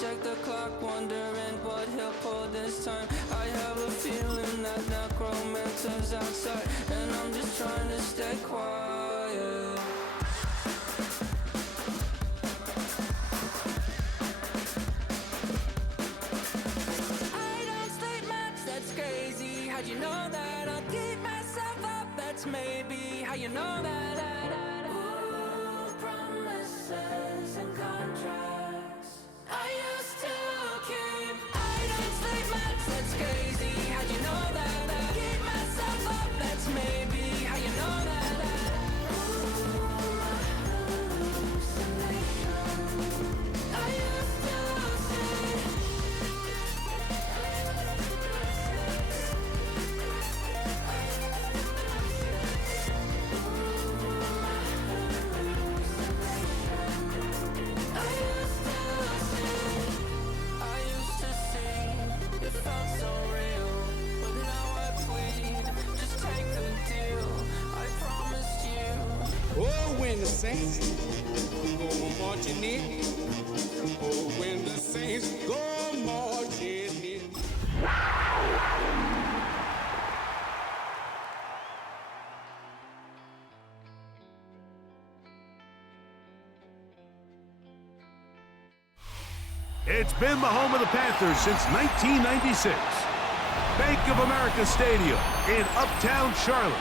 check the clock, wondering what he'll pull this time. I have a feeling that necromancer's outside, and I'm just trying to stay quiet. I don't sleep much, that's crazy. How'd you know that? I'll keep myself up, that's maybe how you know that. Ooh, promises and contracts I used to keep. I don't sleep much, that's crazy. How'd you know that? I'll keep myself up, that's maybe how you know that. Ooh, my hallucination I used to see. Oh, when the saints go marching in. Oh, when the saints go marching in. It's been the home of the Panthers since 1996. Bank of America Stadium in Uptown Charlotte.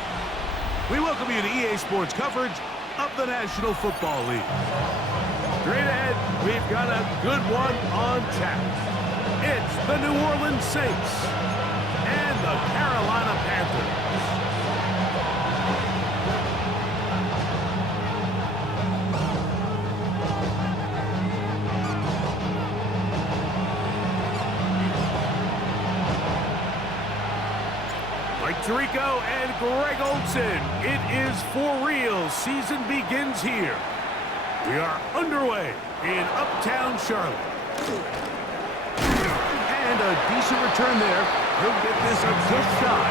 We welcome you to EA Sports coverage of the National Football League. Straight ahead, we've got a good one on tap. It's the New Orleans Saints and the Carolina Panthers. Mike Tirico and Greg Olsen, it is for real. Season begins here. We are underway in Uptown Charlotte. And a decent return there. He'll get this just shy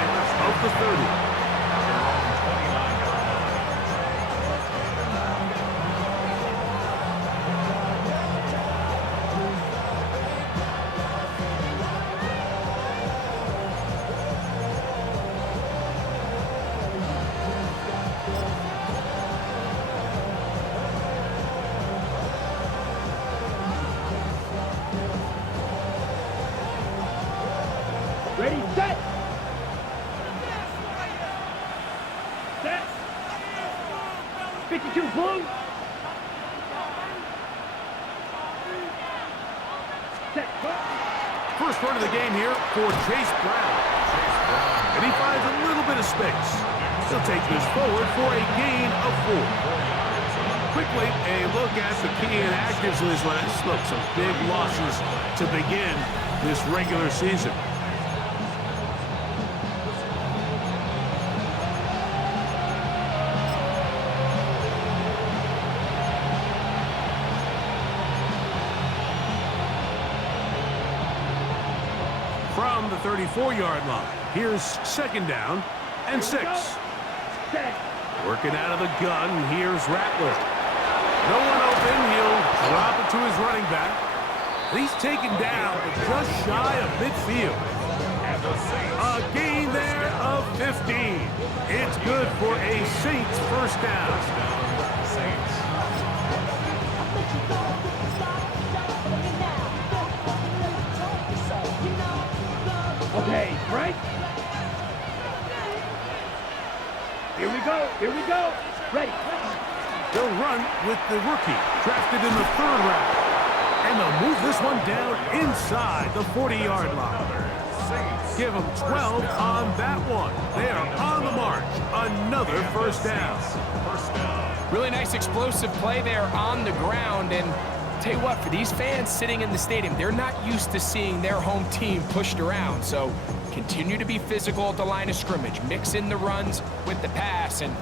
of the 30. Ready, set! Set! 52 blue! Set! First run of the game here for Chase Brown. And he finds a little bit of space. He'll take this forward for a gain of 4. Quickly, a look at the key inactives in this last look. Some big losses to begin this regular season. From the 34-yard line, here's second down and 6. Working out of the gun, here's Rattler. No one open, he'll drop it to his running back. He's taken down, but just shy of midfield. A gain there of 15. It's good for a Saints first down. Okay, right? Here we go, here we go. Ready. They'll run with the rookie, drafted in the 3rd round. And they'll move this one down inside the 40-yard line. Give them 12 on that one. They are on the march. Another first down. Really nice explosive play there on the ground. And tell you what, for these fans sitting in the stadium, they're not used to seeing their home team pushed around. So continue to be physical at the line of scrimmage. Mix in the runs with the pass. And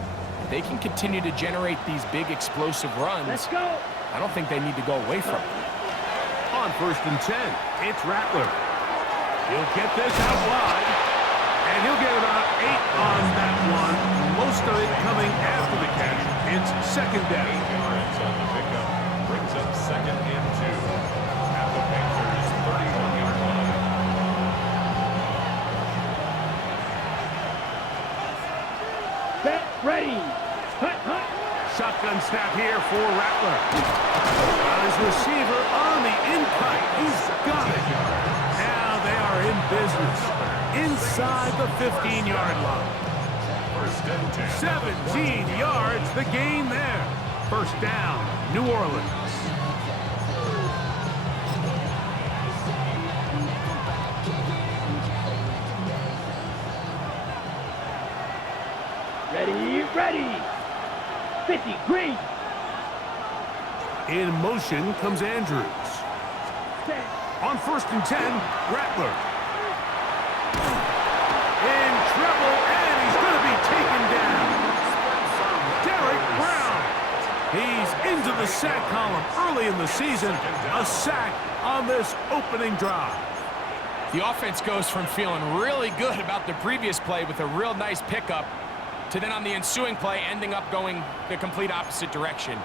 if they can continue to generate these big explosive runs, Let's go. I don't think they need to go away from it. On 1st and 10, it's Rattler. He'll get this out wide, and he'll get about 8 on that one. Most of it coming after the catch. It's second down. Brings up 2nd and 2. At the Panthers 31-yard line. Set, ready. Hut, hut. Shotgun snap here for Rattler. Got his receiver on the in-cut. He's got it. Now they are in business inside the 15-yard line. 17 yards, the gain there. First down, New Orleans. Ready, ready. 50, green. In motion comes Andrews. Set. On 1st and 10, Rattler. In trouble, and he's going to be taken down. Derek Brown. He's into the sack column early in the season. A sack on this opening drive. The offense goes from feeling really good about the previous play with a real nice pickup to then on the ensuing play ending up going the complete opposite direction.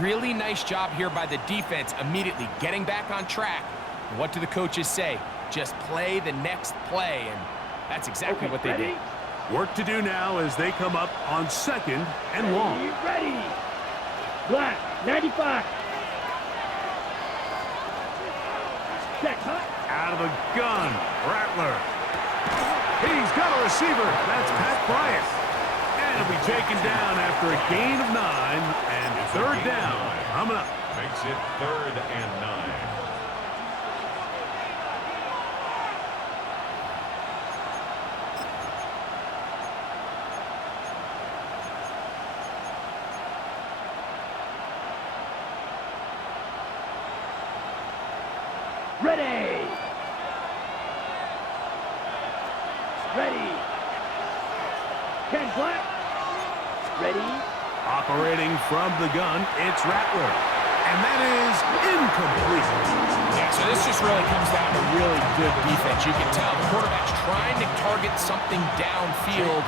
Really nice job here by the defense immediately getting back on track. And what do the coaches say? Just play the next play, and that's exactly what they did. Work to do now as they come up on 2nd and long. Ready. Black, 95. Set, hut. Out of the gun, Rattler. He's got a receiver. That's Pat Bryant. And he'll be taken down after a gain of 9 and 3rd down. Coming up. Makes it 3rd and 9. Ready. Ready. Ken Black. Ready. Operating from the gun, it's Rattler. And that is incomplete. Yeah, so this just really comes down to really good defense. You can tell the quarterback's trying to target something downfield,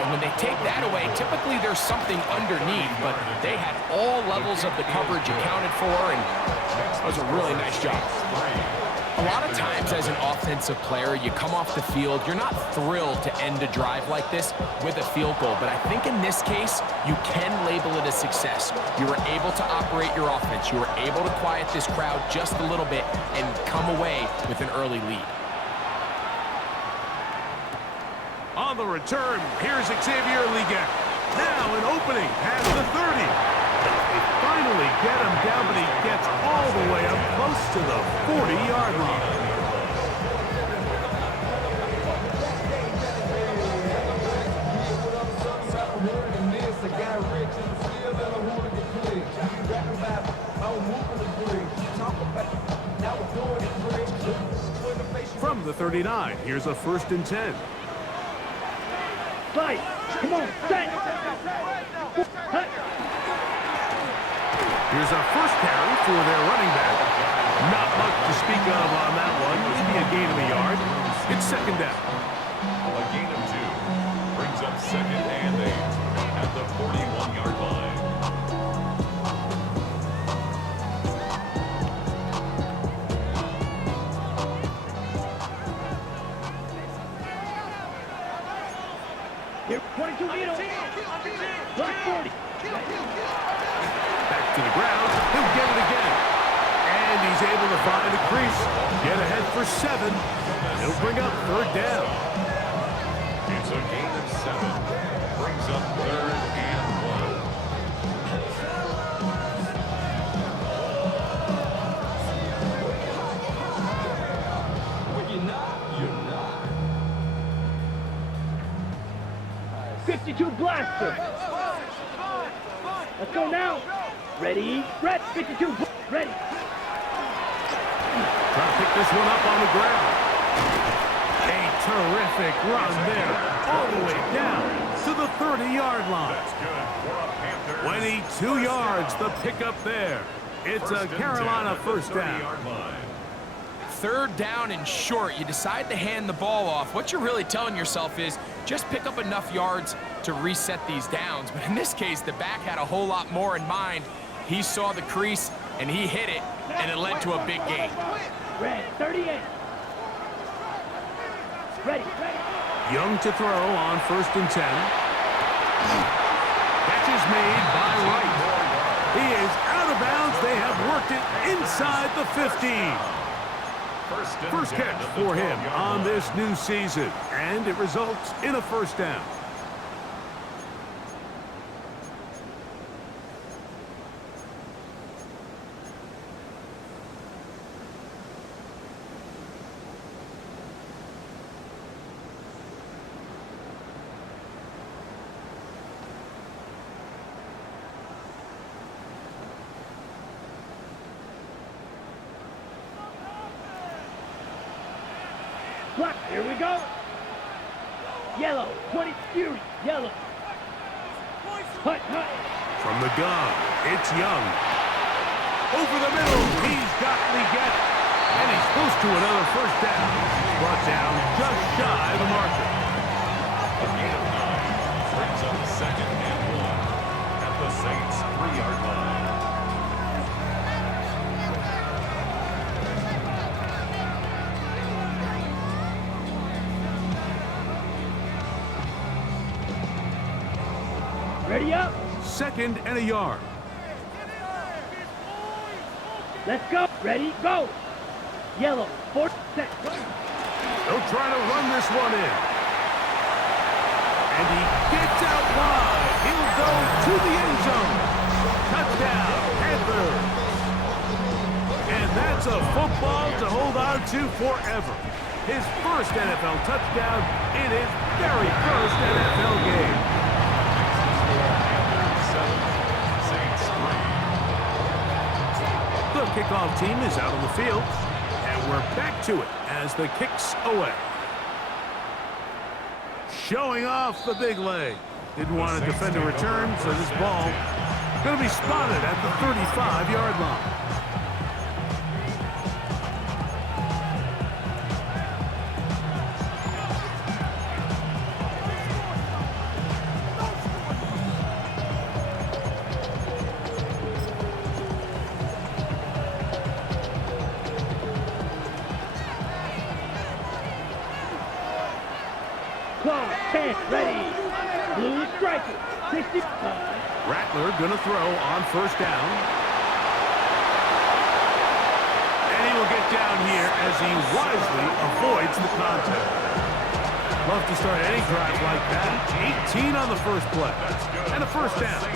and when they take that away, typically there's something underneath, but they had all levels of the coverage accounted for, and that was a really nice job. A lot of times as an offensive player, you come off the field, you're not thrilled to end a drive like this with a field goal, but I think in this case, you can label it a success. You were able to operate your offense. You were able to quiet this crowd just a little bit and come away with an early lead. On the return, here's Xavier Liga. Now an opening past the 30. They finally get him down, but he gets all the way up close to the 40-yard line. From the 39, here's a 1st and 10. Fight. Come on, set. Hut. Here's a first carry for their running back. Not much to speak of on that one. Maybe a gain of a yard. It's 2nd down. A gain of 2 brings up 2nd and 8 at the 41-yard line. Here, 22 meters. Black 40. Back to the ground. He'll get it again. And he's able to find the crease. Get ahead for 7. And he'll bring up 3rd down. It's a gain of 7. Brings up 3rd and 1. When you're not, you're not. 52 blaster. Let's go now. Ready, red, 52, ready. Trying to pick this one up on the ground. A terrific run there. All the way down to the 30-yard line. That's good for a Panthers. 22 yards, the pickup there. It's a Carolina 1st down. 30-yard line. 3rd down and short. You decide to hand the ball off. What you're really telling yourself is just pick up enough yards to reset these downs. But in this case, the back had a whole lot more in mind. He saw the crease, and he hit it, and it led to a big gain. Red 38. Ready. Young to throw on 1st and 10. Catch is made by Wright. He is out of bounds. They have worked it inside the 15. First catch for him on this new season, and it results in a 1st down. Block. Here we go. Yellow. 20 Fury. Yellow. Hut. From the gun, it's Young. Over the middle, he's got Leggett. And he's close to another 1st down. Brought down just shy of the marker. A gain of 9 brings up 2nd and 1 at the Saints' 3-yard line. Ready up. 2nd and a yard. Let's go. Ready, go. Yellow. 4th. They'll try to run this one in. And he gets out wide. He'll go to the end zone. Touchdown, Panthers. And that's a football to hold on to forever. His 1st NFL touchdown in his very 1st NFL game. The kickoff team is out on the field, and we're back to it as the kick's away. Showing off the big leg. Didn't want to defend a return, so this ball going to be spotted at the 35-yard line. Clock. 10. Ready. Blue striker. 65. Rattler going to throw on 1st down. And he will get down here as he wisely avoids the contact. Love to start any drive like that. 18 on the 1st play. And a 1st down.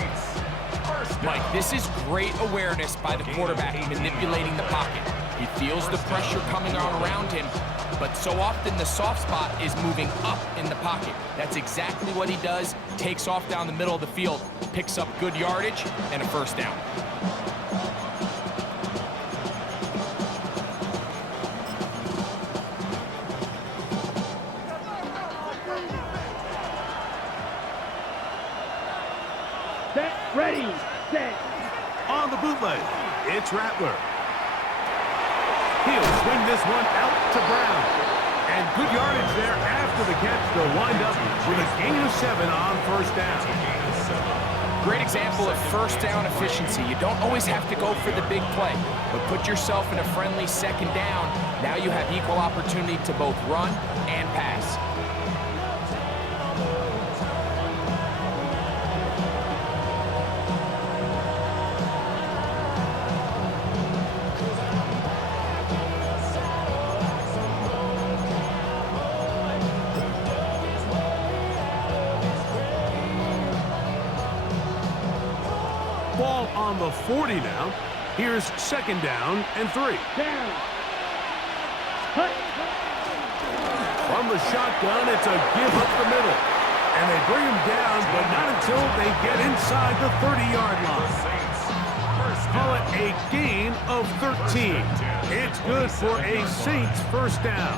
Mike, this is great awareness by the quarterback manipulating the pocket. He feels the pressure coming on around him, but so often the soft spot is moving up in the pocket. That's exactly what he does. Takes off down the middle of the field, picks up good yardage, and a 1st down. Set. Ready. Set. On the bootleg, it's Rattler. He'll swing this one out to Brown. And good yardage there after the catch. They'll wind up with a gain of 7 on 1st down. Great example of 1st down efficiency. You don't always have to go for the big play, but put yourself in a friendly 2nd down. Now you have equal opportunity to both run and pass. Ball on the 40 now. Here's 2nd down and 3. Down. Hut. From the shotgun, it's a give up the middle. And they bring him down, but not until they get inside the 30-yard line. Call it a gain of 13. It's good for a Saints 1st down.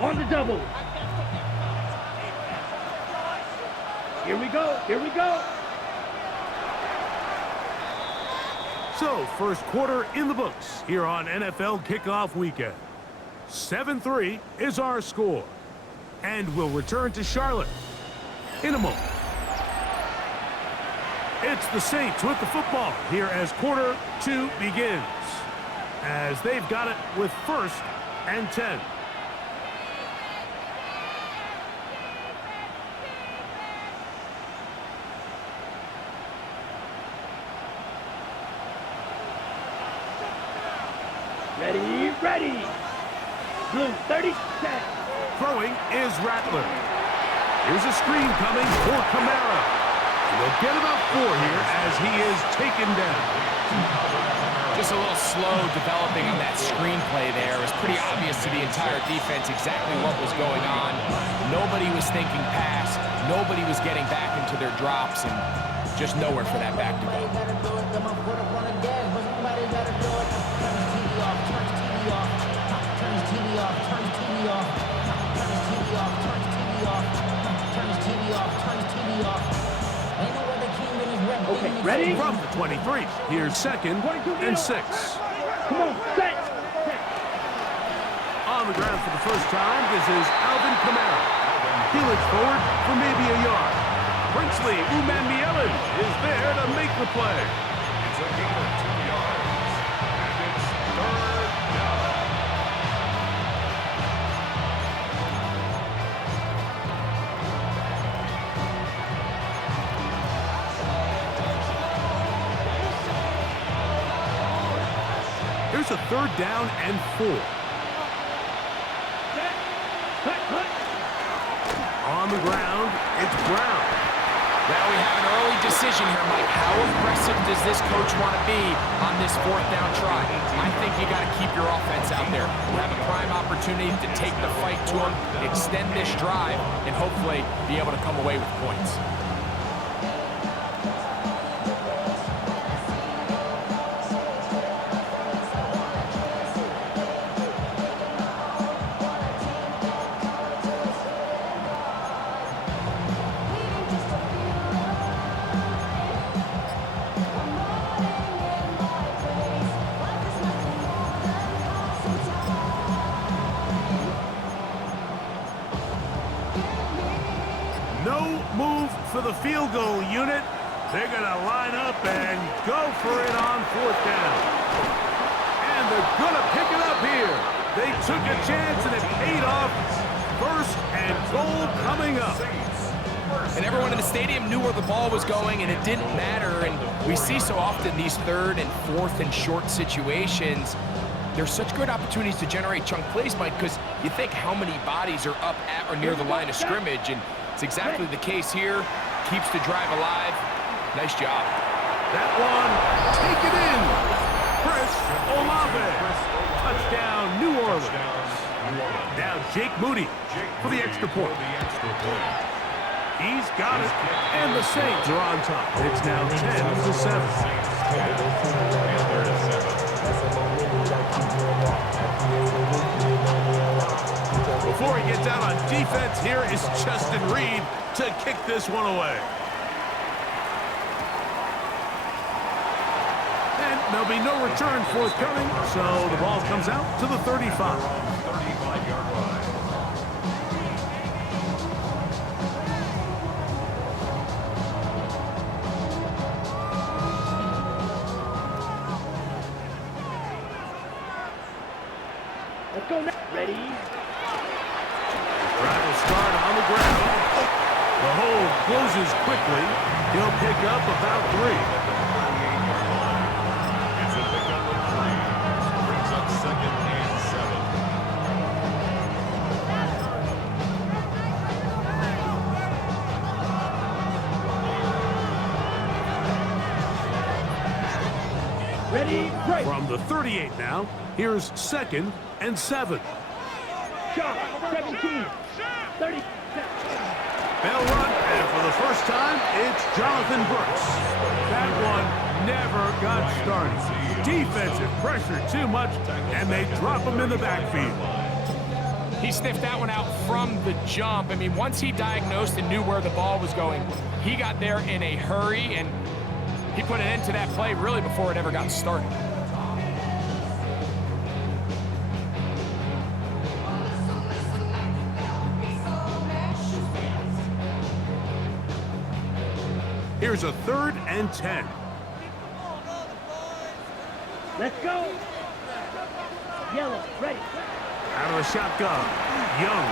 On the double. Here we go. Here we go. So, 1st quarter in the books here on NFL Kickoff Weekend. 7-3 is our score. And we'll return to Charlotte. in a moment. It's the Saints with the football here as quarter 2 begins, as they've got it with 1st and 10. Ready, ready. Blue, 30, set. Throwing is Rattler. Here's a screen coming for Kamara. And they'll get about 4 here as he is taken down. Just a little slow developing on that screenplay there. It was pretty obvious to the entire defense exactly what was going on. Nobody was thinking pass. Nobody was getting back into their drops, and just nowhere for that back to go. Okay, ready? From the 23, here's 2nd and 6. Come on, set. On the ground for the first time, this is Alvin Kamara. He looks forward for maybe a yard. Princely Umanmielen is there to make the play. It's a gain of 2 yards. And it's 3rd down. Here's a 3rd down and 4. On the ground, it's Brown. Now we have an early decision here, Mike. How aggressive does this coach want to be on this 4th down try? I think you got to keep your offense out there. You have a prime opportunity to take the fight to them, extend this drive, and hopefully be able to come away with points. No move for the field goal unit. They're going to line up and go for it on 4th down. And they're going to pick it up here. They took a chance and it paid off. 1st and goal coming up. And everyone in the stadium knew where the ball was going, and it didn't matter. And we see so often these 3rd and 4th and short situations. There's such good opportunities to generate chunk plays, Mike, because you think how many bodies are up at or near the line of scrimmage, and it's exactly the case here. Keeps the drive alive. Nice job. That one, take it in. Chris Olave. Touchdown, New Orleans. Now Jake Moody for the extra point. He's got it, and the Saints are on top. It's now 10-7. Before he gets out on defense, here is Justin Reed to kick this one away. And there'll be no return forthcoming, so the ball comes out to the 35. 35-yard line. Let's go now. Ready? Drive will start on the ground. The hold closes quickly. He'll pick up about 3. It's a pickup of 3. Brings up 2nd and 7. Ready, break. From the 38 now, here's 2nd and 7. Shot, 17, 30. They'll run, and for the first time, it's Jonathan Brooks. That one never got started. Defensive pressure too much, and they drop him in the backfield. He sniffed that one out from the jump. I mean, once he diagnosed and knew where the ball was going, he got there in a hurry, and he put an end to that play really before it ever got started. Here's a 3rd and 10. Let's go. Yellow, ready. Out of the shotgun, Young.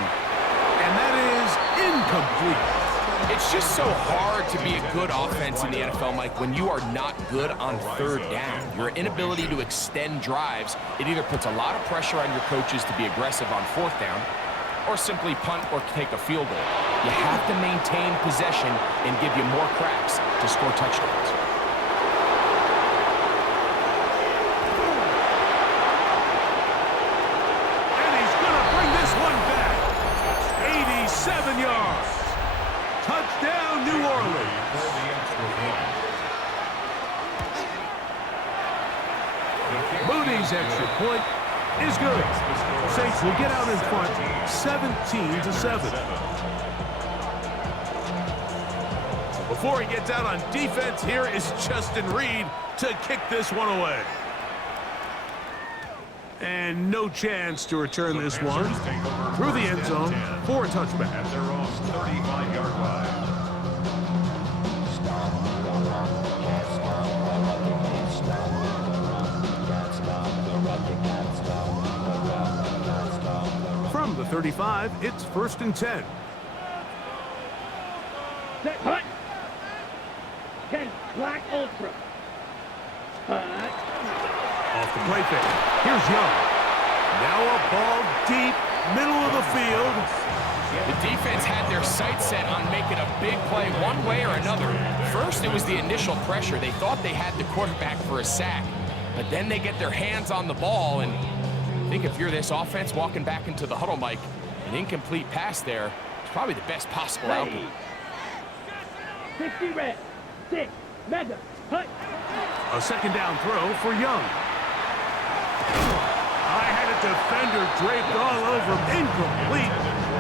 And that is incomplete. It's just so hard to be a good offense in the NFL, Mike, when you are not good on 3rd down. Your inability to extend drives, it either puts a lot of pressure on your coaches to be aggressive on 4th down, or simply punt or take a field goal. You have to maintain possession and give you more cracks to score touchdowns. And he's going to bring this one back. 87 yards. Touchdown, New Orleans. Moody's extra point is good. Saints will get out in front 17-7. Before he gets out on defense, here is Justin Reed to kick this one away. And no chance to return this one through the end zone for a touchback. At their own 35-yard line. From the 35, it's 1st and 10. Set, hut. 10, black ultra. Hut. Off the play fake. Here's Young. Now a ball deep, middle of the field. The defense had their sights set on making a big play one way or another. First, it was the initial pressure. They thought they had the quarterback for a sack, but then they get their hands on the ball, and I think if you're this offense walking back into the huddle, Mike, an incomplete pass there is probably the best possible outcome. 60 red, 6, mega, hut. A 2nd down throw for Young. I had a defender draped all over him. Incomplete.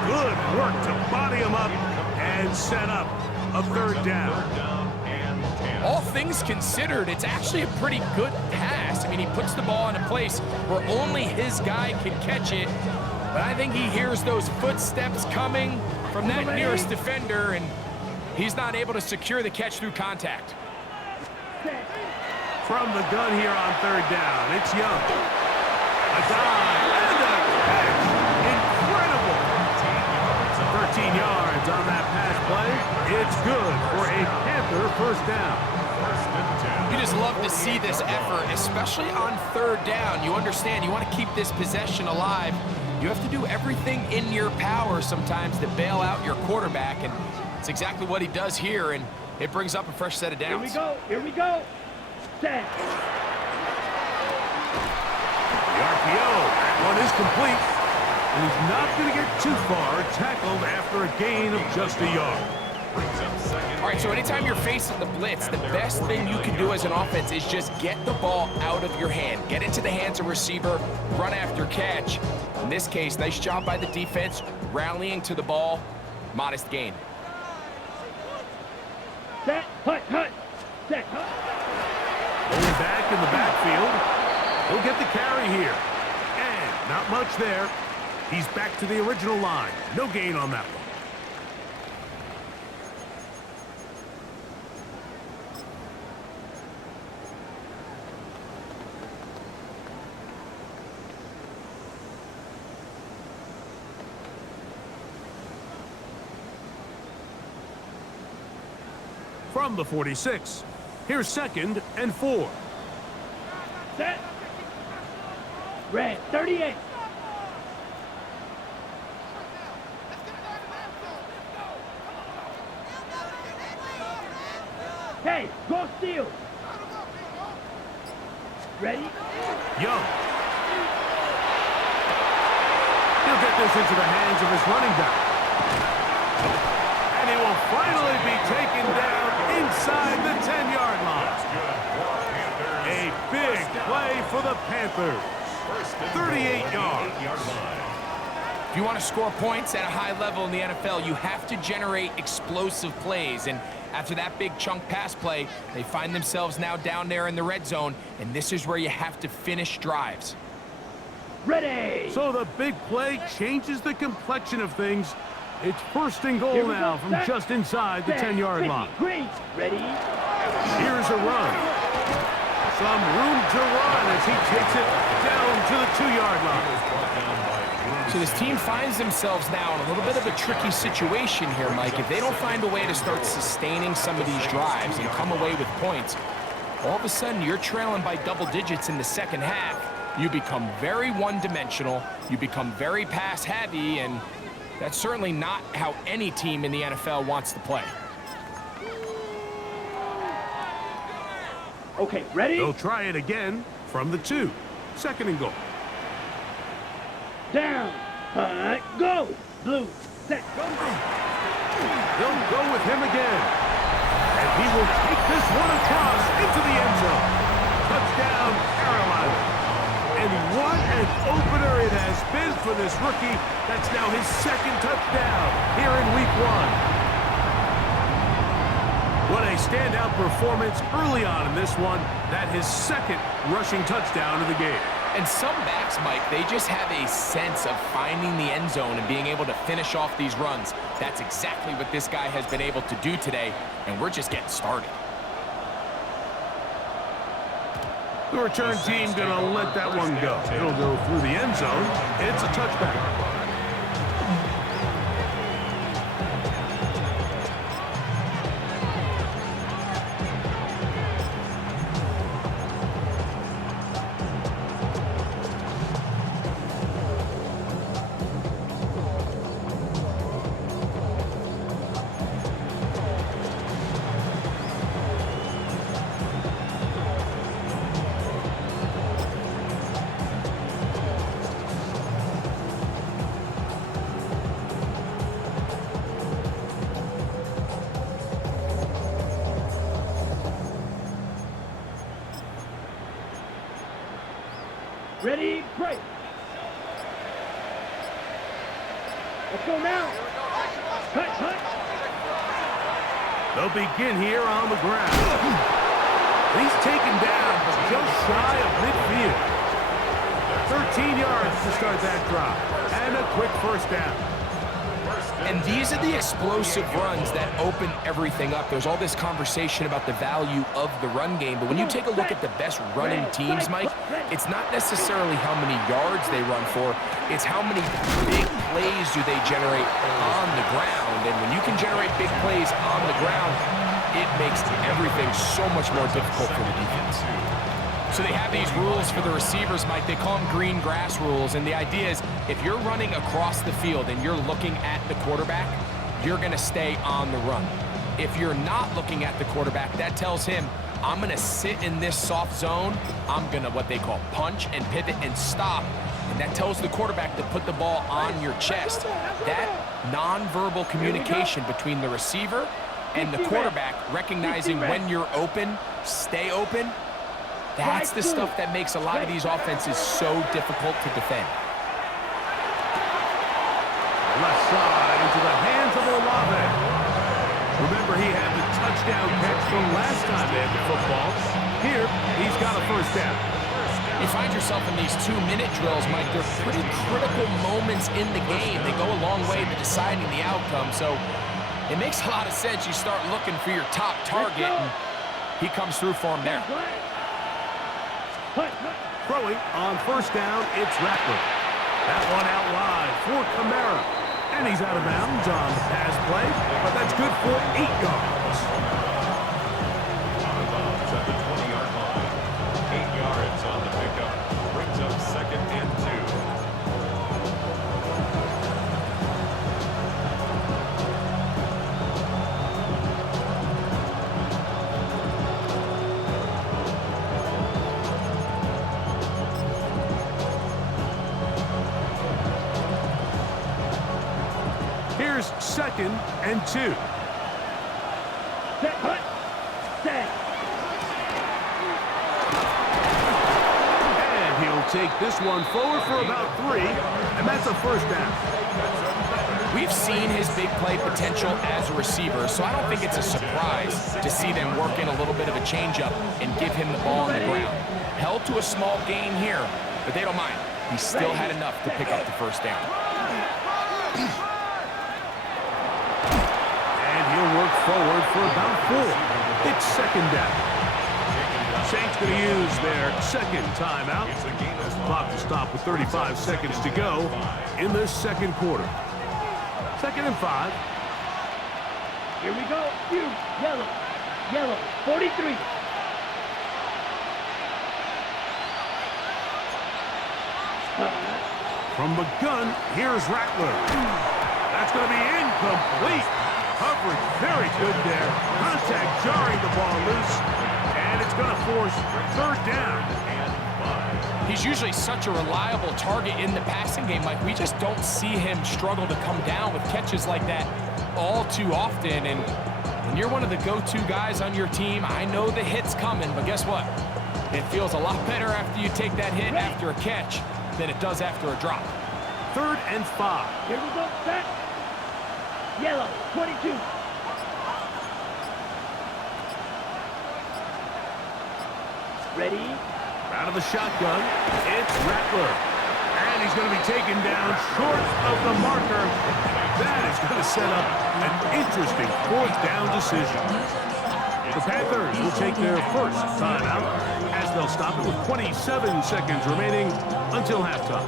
Good work to body him up and set up a 3rd down. All things considered, it's actually a pretty good pass. I mean, he puts the ball in a place where only his guy can catch it. But I think he hears those footsteps coming from that nearest defender, and he's not able to secure the catch through contact. From the gun here on 3rd down, it's Young. A dive and a catch. Incredible. 13 yards on that pass play. It's good for a Panther 1st down. You just love to see this effort, especially on 3rd down. You understand, you want to keep this possession alive. You have to do everything in your power sometimes to bail out your quarterback, and it's exactly what he does here, and it brings up a fresh set of downs. Here we go, here we go. Set. The RPO, that one is complete. And he's not going to get too far, tackled after a gain of just a yard. All right, so anytime you're facing the blitz, the best thing you can do as an offense is just get the ball out of your hand. Get it to the hands of receiver, run after catch. In this case, nice job by the defense, rallying to the ball, modest gain. Set, hut, hut. Set, hut. Going back in the backfield. He'll get the carry here. And not much there. He's back to the original line. No gain on that one. From the 46, here's 2nd and 4. Set. Red, 38. Hey, go steal. Ready? Young. He'll get this into the hands of his running back. And he will finally be taken down inside the 10-yard line. A big play for the Panthers. 38 yards. If you want to score points at a high level in the NFL, you have to generate explosive plays. And after that big chunk pass play, they find themselves now down there in the red zone, and this is where you have to finish drives. Ready. So the big play changes the complexion of things It's first and goal now from just inside the 10-yard line. Green. Ready? Here's a run. Some room to run as he takes it down to the 2-yard line. So this team finds themselves now in a little bit of a tricky situation here, Mike. If they don't find a way to start sustaining some of these drives and come away with points, all of a sudden you're trailing by double digits in the second half. You become very one-dimensional, you become very pass-heavy, and that's certainly not how any team in the NFL wants to play. Okay, ready? They'll try it again from the 2. Second and goal. Down. Hunt. Go. Blue. Set. Go. They'll go with him again. And he will take this one across into the end zone. Touchdown, Carolina. And what an opener it has been for this rookie. That's now his second touchdown here in week 1. What a standout performance early on in this one. That his second rushing touchdown of the game. And some backs, Mike, they just have a sense of finding the end zone and being able to finish off these runs. That's exactly what this guy has been able to do today, and we're just getting started. The return team gonna let that one go. It'll go through the end zone. It's a touchback. Ready? Break. Let's go now. Cut. They'll begin here on the ground. He's taken down just shy of midfield. 13 yards to start that drive. And a quick first down. And these are the explosive runs that open everything up. There's all this conversation about the value of the run game, but when you take a look at the best running teams, Mike, it's not necessarily how many yards they run for, it's how many big plays do they generate on the ground. And when you can generate big plays on the ground, it makes everything so much more difficult for the defense. So they have these rules for the receivers, Mike. They call them green grass rules, and the idea is if you're running across the field and you're looking at the quarterback, you're going to stay on the run. If you're not looking at the quarterback, that tells him, I'm going to sit in this soft zone. I'm going to what they call punch and pivot and stop. And that tells the quarterback to put the ball on your chest. That nonverbal communication between the receiver and the quarterback, recognizing when you're open, stay open, that's the stuff that makes a lot of these offenses so difficult to defend. Left side into the hands of Olave. Remember, he had the touchdown catch from last time they had the football. Here, he's got a first down. You find yourself in these 2-minute drills, Mike. They're pretty critical moments in the game. They go a long way to deciding the outcome. So it makes a lot of sense. You start looking for your top target, and he comes through for him there. Throwing on first down, it's Rattler. That one out wide for Kamara. And he's out of bounds on the pass play, but that's good for 8 yards. Out at the 20-yard line. 8 yards on the pickup. Brings up second and 2. Here's second and 2. Set. Hut. Set. And he'll take this one forward for about 3, and that's a first down. We've seen his big play potential as a receiver, so I don't think it's a surprise to see them work in a little bit of a changeup and give him the ball on the ground. Held to a small gain here, but they don't mind. He still had enough to pick up the first down. forward for about 4. It's second down. Saints going to use their second timeout. Clock to stop with 35 seconds to go in this second quarter. 2nd and 5. Here we go. You, yellow. Yellow, 43. From the gun, here's Rattler. That's going to be incomplete. Coverage very good there. Contact jarring the ball loose. And it's going to force 3rd down. He's usually such a reliable target in the passing game, Mike. We just don't see him struggle to come down with catches like that all too often. And when you're one of the go-to guys on your team, I know the hit's coming, but guess what? It feels a lot better after you take that hit after a catch than it does after a drop. 3rd and 5. Here we go, set. Yellow, 22. Ready? Out of the shotgun, it's Rattler. And he's going to be taken down short of the marker. That is going to set up an interesting 4th down decision. The Panthers will take their first timeout as they'll stop it with 27 seconds remaining until halftime.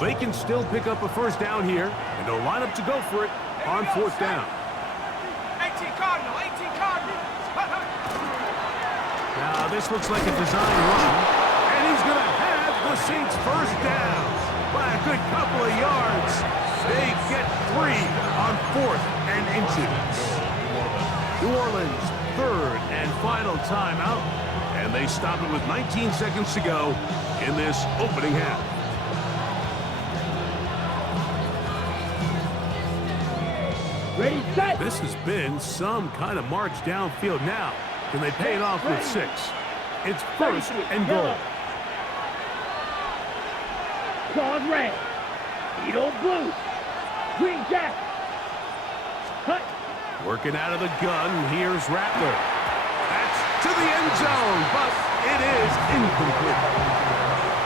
They can still pick up a first down here, and they'll line up to go for it on 4th down. 18 Cardinal, 18 Cardinal. Now, this looks like a design run, and he's going to have the Saints first down by a good couple of yards. They get 3 on 4th and inches. New Orleans' 3rd and final timeout, and they stop it with 19 seconds to go in this opening half. Ready, set. This has been some kind of march downfield now. Can they pay it off with 6? It's 1st and goal. Claws red. Edo blue. Green jack. Cut. Working out of the gun, here's Rattler. That's to the end zone, but it is incomplete.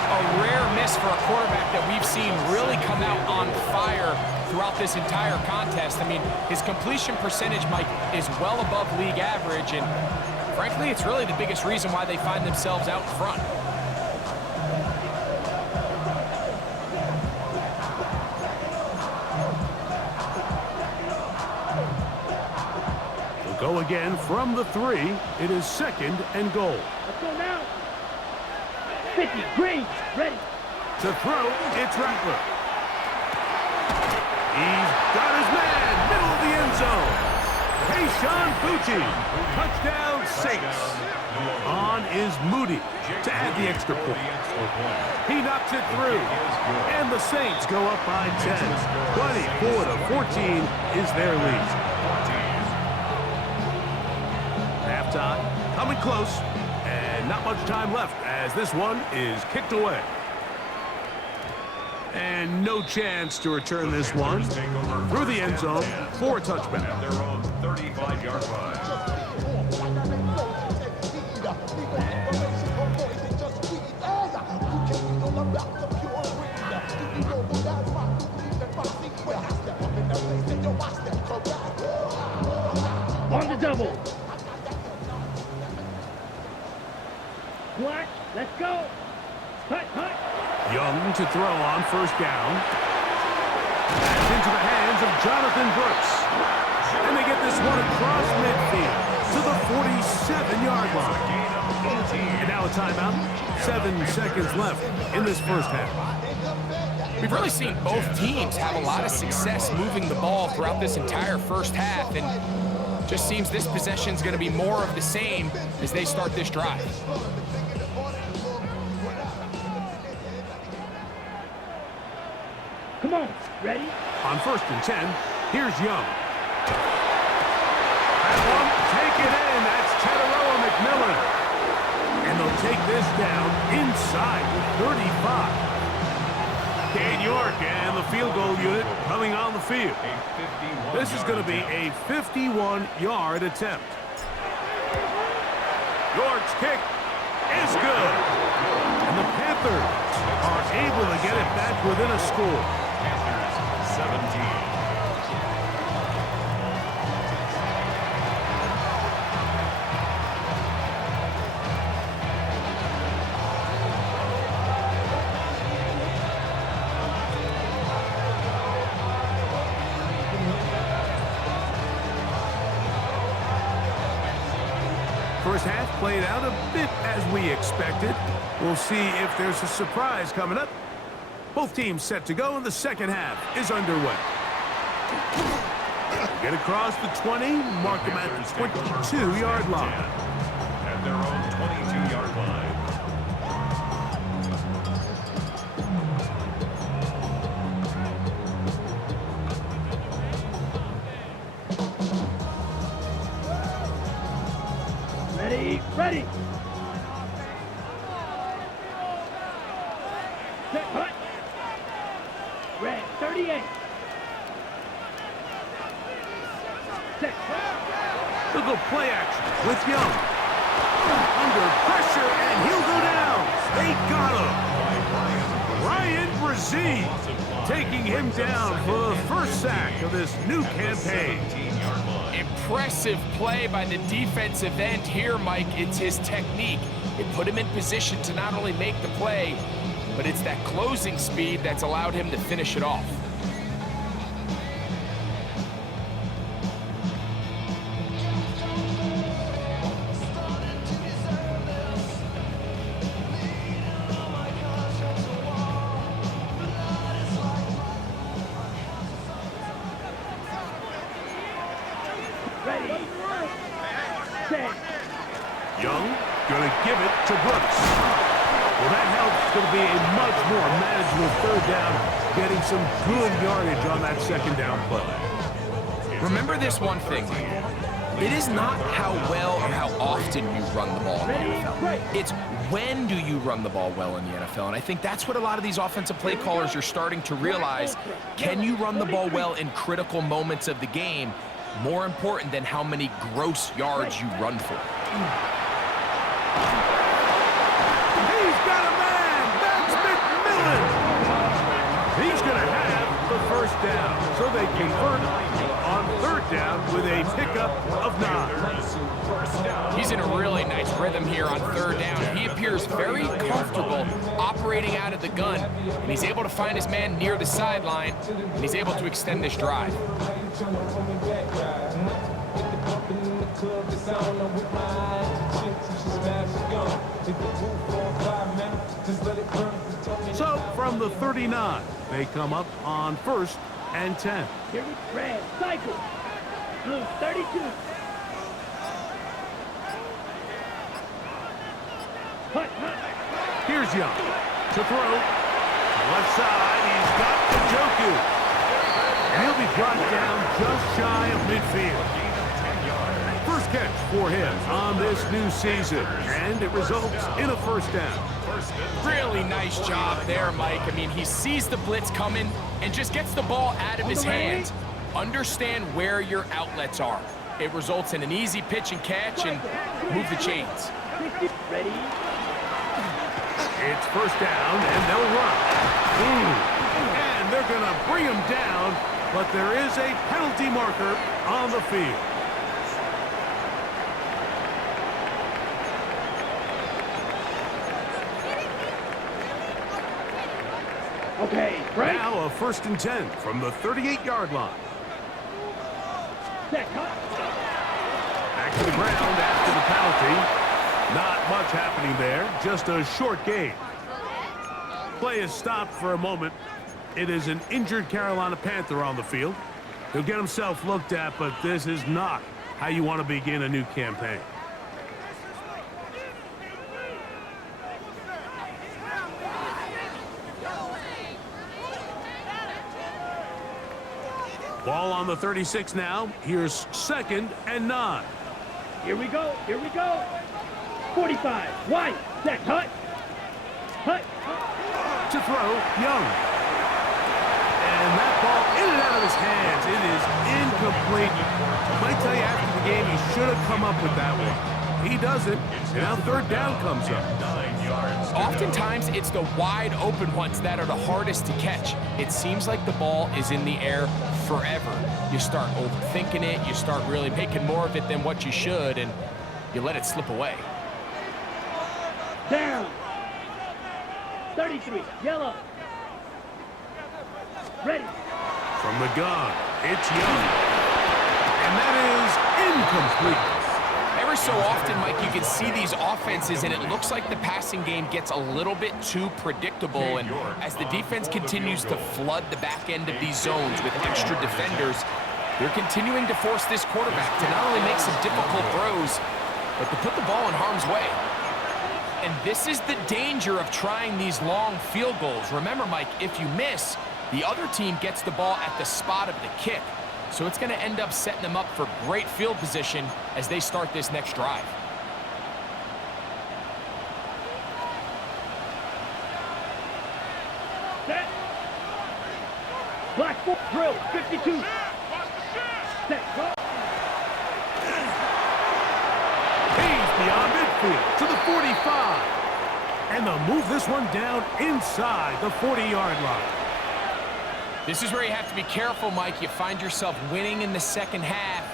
A rare miss for a quarterback that we've seen really come out on fire throughout this entire contest. I mean, his completion percentage, Mike, is well above league average, and frankly, it's really the biggest reason why they find themselves out in front. They'll go again from the 3. It is 2nd and goal. Let's go now. 50, green, ready. To throw, it's Rattler. He's got his man, middle of the end zone. Tayshaun Bucci, touchdown Saints. On is Moody to add the extra point. He knocks it through, and the Saints go up by 10. 24-14 is their lead. Halftime, coming close, and not much time left as this one is kicked away. And no chance to return this one through the end zone for a touchback. At their own 35-yard line. On the double. Black, let's go. Cut, cut. Young to throw on 1st down. That's into the hands of Jonathan Brooks. And they get this one across midfield to the 47-yard line. And now a timeout. 7 seconds left in this first half. We've really seen both teams have a lot of success moving the ball throughout this entire first half, and just seems this possession is going to be more of the same as they start this drive. Come on, ready? On 1st and 10, here's Young. That one, take it in. That's Teteroa McMillan. And they'll take this down inside the 35. Cade York and the field goal unit coming on the field. This is going to be a 51-yard attempt. York's kick is good. And the Panthers are able to get it back within a score. Panthers 17. First half played out a bit as we expected. We'll see if there's a surprise coming up. Both teams set to go, and the second half is underway. Get across the 20, mark them at the 22-yard line. At their own 22-yard line. Ready. Set, hut. Red, 38. Set, hut. Look at play action with Young. Under pressure, and he'll go down. They got him. Ryan Brzee taking him down for the first sack of this new campaign. Impressive play by the defensive end here, Mike. It's his technique. It put him in position to not only make the play, but it's that closing speed that's allowed him to finish it off. Ready. Set. Young gonna give it to Brooks. Well, that helps. It's gonna be a much more manageable third down, getting some good yardage on that second down play. Remember this one thing, Mike. It is not how well or how often you run the ball in the NFL. It's when do you run the ball well in the NFL. And I think that's what a lot of these offensive play callers are starting to realize. Can you run the ball well in critical moments of the game? More important than how many gross yards you run for. He's got a man. That's McMillan. He's going to have the first down. So they convert on third down with a pickup of 9. He's in a really nice rhythm here on third down. He appears very comfortable operating out of the gun, and he's able to find his man near the sideline, and he's able to extend this drive. So from the 39, they come up on 1st and 10. Here we red. Cycle. Blue, 32. Hut. Here's Young to throw. Left side, he's got Njoku. And he'll be brought down just shy of midfield. First catch for him on this new season, and it results in a first down. Really nice job there, Mike. I mean, he sees the blitz coming and just gets the ball out of his hands. Understand where your outlets are. It results in an easy pitch and catch and move the chains. Ready. It's first down, and they'll run. And they're going to bring him down, but there is a penalty marker on the field. Okay, break. Now a 1st and 10 from the 38-yard line. Set, hut. Back to the ground after the penalty. Not much happening there, just a short gain. Play is stopped for a moment. It is an injured Carolina Panther on the field. He'll get himself looked at, but this is not how you want to begin a new campaign. Ball on the 36 now. Here's 2nd and 9. Here we go. 45. White. Set, hut. To throw, Young. And that ball in and out of his hands. It is incomplete. Might tell you after the game he should have come up with that one. He doesn't. And now third down comes up. 9 yards. Oftentimes, it's the wide open ones that are the hardest to catch. It seems like the ball is in the air forever. You start overthinking it, you start really making more of it than what you should, and you let it slip away. Down. 33, yellow. Ready. From the gun, it's Young. And that is incomplete. Every so often, Mike, you can see these offenses, and it looks like the passing game gets a little bit too predictable. And as the defense continues to flood the back end of these zones with extra defenders, they're continuing to force this quarterback to not only make some difficult throws, but to put the ball in harm's way. And this is the danger of trying these long field goals. Remember, Mike, if you miss, the other team gets the ball at the spot of the kick. So it's going to end up setting them up for great field position as they start this next drive. Set. Black foot drill, 52. Set, go. He's beyond midfield to the 45. And they'll move this one down inside the 40-yard line. This is where you have to be careful, Mike. You find yourself winning in the second half.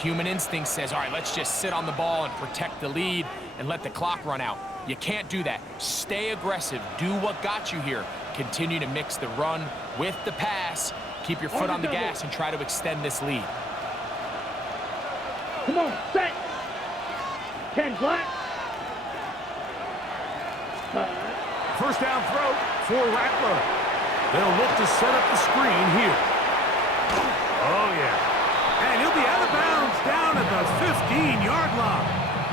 Human instinct says, all right, let's just sit on the ball and protect the lead and let the clock run out. You can't do that. Stay aggressive. Do what got you here. Continue to mix the run with the pass. Keep your foot on the gas and try to extend this lead. Come on, set. 10 black. First down throw for Rattler. They'll look to set up the screen here. Oh, yeah. And he'll be out of bounds down at the 15-yard line.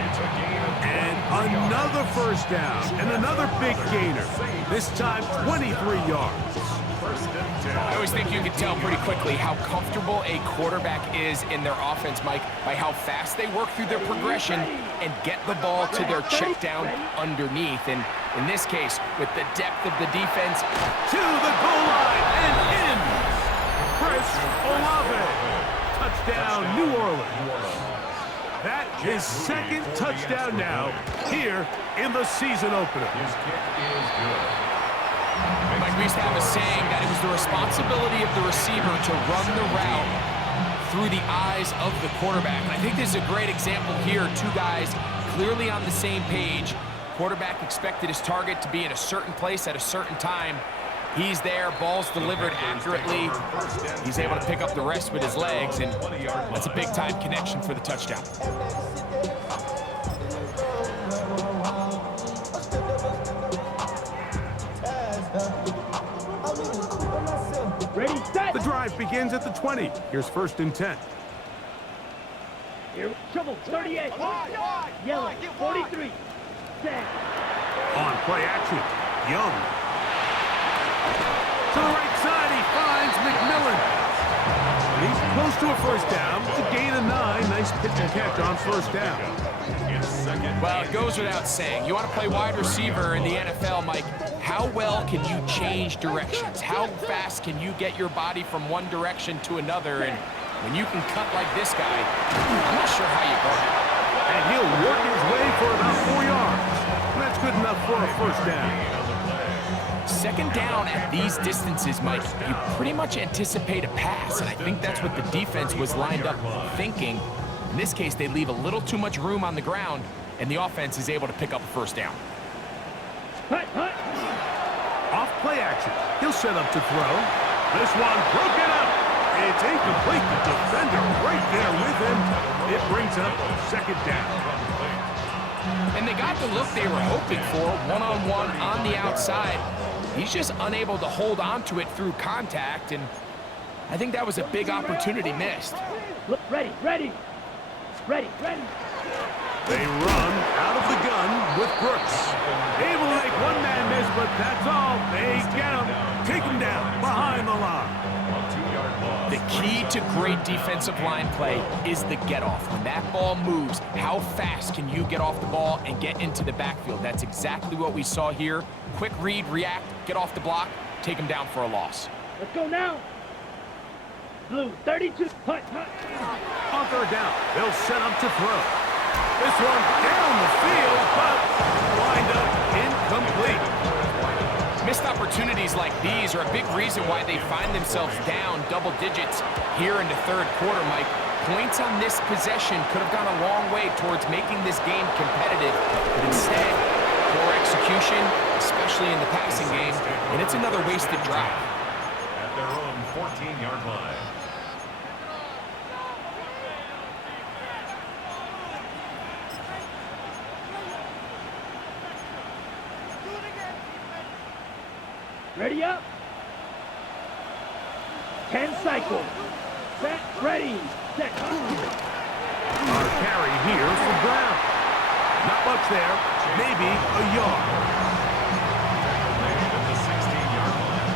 It's a gain of 20 And another first down and another big gainer. This time 23 yards. First and 10. I always think you can tell pretty quickly how comfortable a quarterback is in their offense, Mike, by how fast they work through their progression and get the ball to their check down underneath. And in this case, with the depth of the defense, To the goal line and in. Chris Olave. Touchdown, New Orleans. That is second touchdown now here in the season opener. His kick is good. Mike, we used to have a saying that it was the responsibility of the receiver to run the route through the eyes of the quarterback. And I think this is a great example here. Two guys clearly on the same page. Quarterback expected his target to be in a certain place at a certain time. He's there, ball's delivered accurately. He's able to pick up the rest with his legs, and that's a big-time connection for the touchdown. Ready, set. The drive begins at the 20. Here's first and 10. Here, trouble, 38. Yellow, 43. Set. On play action, Young. To the right side, he finds McMillan. And he's close to a first down. It's a gain of 9. Nice pitch and catch on first down. It's second. Well, it goes without saying. You want to play wide receiver in the NFL, Mike. How well can you change directions? How fast can you get your body from one direction to another? And when you can cut like this guy, I'm not sure how you guard it. And he'll work his way for about 4 yards. And that's good enough for a first down. Second down at these distances, Mike, you pretty much anticipate a pass, and I think that's what the defense was lined up thinking. In this case, they leave a little too much room on the ground, and the offense is able to pick up a first down. Hut, hut. Off play action. He'll set up to throw. This one broken up. It's incomplete. The defender right there with him. It brings up second down. And they got the look they were hoping for, one-on-one on the outside. He's just unable to hold on to it through contact, and I think that was a big opportunity missed. Look, ready, ready. Ready, ready. They run out of the gun with Brooks. Able to make one man miss, but that's all. They get him. Take him down behind the line. The key to great defensive line play is the get-off. When that ball moves, how fast can you get off the ball and get into the backfield? That's exactly what we saw here. Quick read, react, get off the block, take him down for a loss. Let's go now. Blue, 32. Hut, hut. On third down, they'll set up to throw. This one down the field, but wind up incomplete. Missed opportunities like these are a big reason why they find themselves down double digits here in the third quarter, Mike. Points on this possession could have gone a long way towards making this game competitive, but instead, poor execution, especially in the passing game, and it's another wasted drive. At their own 14-yard line. Ready up. 10 cycles. Set, ready, set. Our carry here for Brown. Not much there, maybe a yard. At the 16-yard line.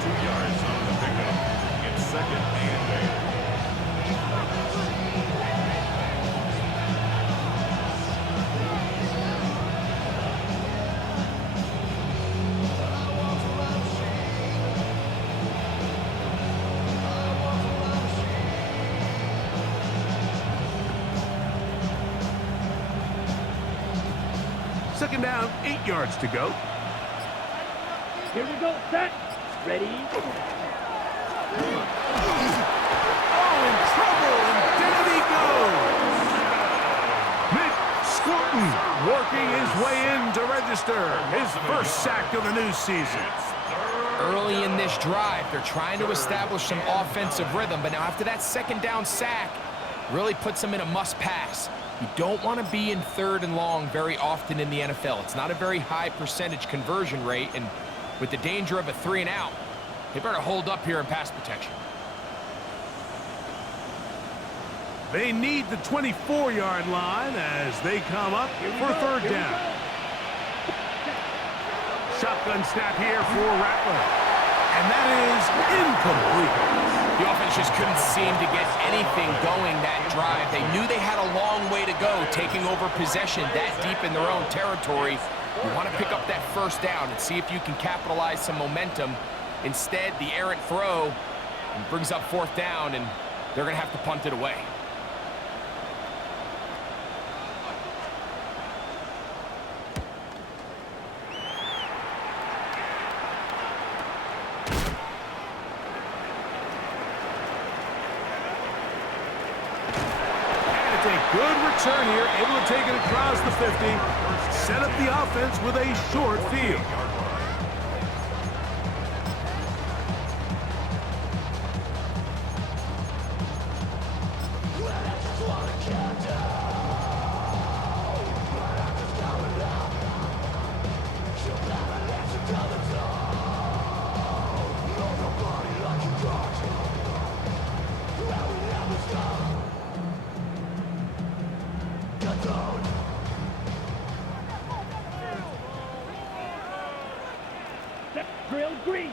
2 yards on the pickup. It's second and 8. Second down, 8 yards to go. Here we go, set, ready. Oh, in trouble, and down he goes. Mick Scorton working his way in to register his first sack of the new season. Early in this drive, they're trying to establish some offensive rhythm, but now after that second down sack, really puts them in a must-pass. You don't want to be in third and long very often in the NFL. It's not a very high percentage conversion rate, and with the danger of a 3 and out, they better hold up here in pass protection. They need the 24-yard line as they come up for third down. Shotgun snap here for Rattler, and that is incomplete. The offense just couldn't seem to get anything going that drive. They knew they had a long way to go taking over possession that deep in their own territory. You want to pick up that first down and see if you can capitalize some momentum. Instead, the errant throw brings up fourth down, and they're going to have to punt it away. Good return here, able to take it across the 50. Set up the offense with a short field. Drill green.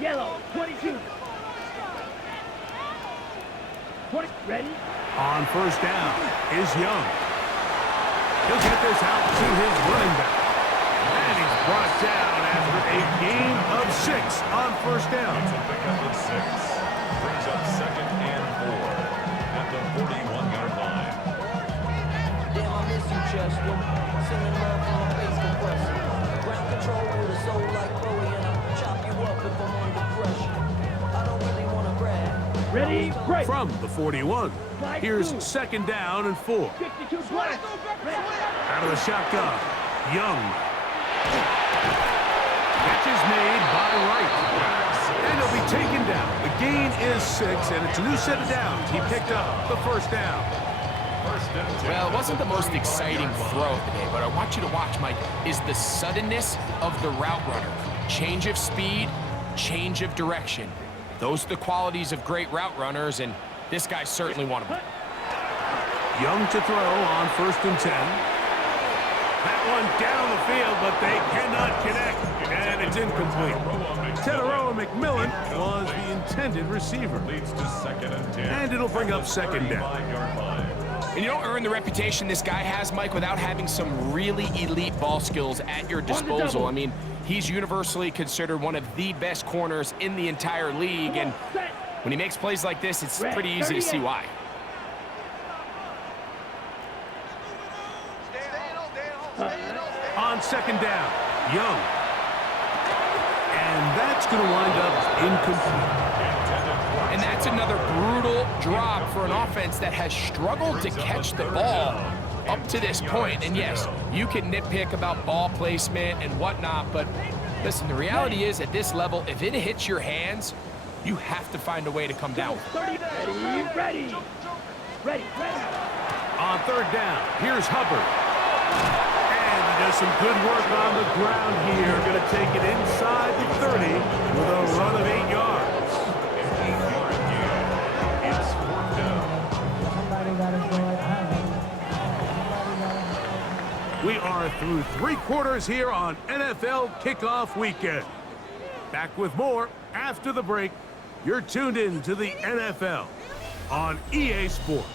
Yellow, 22. 20, ready? On first down is Young. He'll get this out to his running back. And he's brought down after a gain of 6 on first down. It's a pickup of 6. Brings up second and 4 at the 41-yard line. Damn, I miss you, Chester. Sending love from a face compressor. Ground control with a soul like Bowie, and I'll chop you up if I'm under pressure. I don't really want to brag. Ready, break. From the 41, here's second down and 4. 52 black. Out of the shotgun, Young. Catch is made by Wright. And he'll be taken down. The gain is 6, and it's a new set of downs. He picked up the first down. Well, it wasn't the most exciting throw of the day, but I want you to watch, Mike, is the suddenness of the route runner. Change of speed, change of direction. Those are the qualities of great route runners, and this guy certainly one of them. Young to throw on first and 10. That one down the field, but they cannot connect, and it's incomplete. Teteroa McMillan was the intended receiver. Leads to second and 10. And it'll bring up second down. 35-yard line. And you don't earn the reputation this guy has, Mike, without having some really elite ball skills at your disposal. I mean, he's universally considered one of the best corners in the entire league, and when he makes plays like this, it's pretty easy to see why. second down. Young. And that's going to wind up incomplete. And that's another brutal drop for an offense that has struggled to catch the ball up to this point. And yes, you can nitpick about ball placement and whatnot, but listen, the reality is at this level, if it hits your hands, you have to find a way to come down. Ready. On third down, here's Hubbard. And he does some good work on the ground here. Going to take it inside the 30 with a run of 8 yards. It's fourth down. We are through 3 quarters here on NFL Kickoff Weekend. Back with more after the break. You're tuned in to the NFL on EA Sports.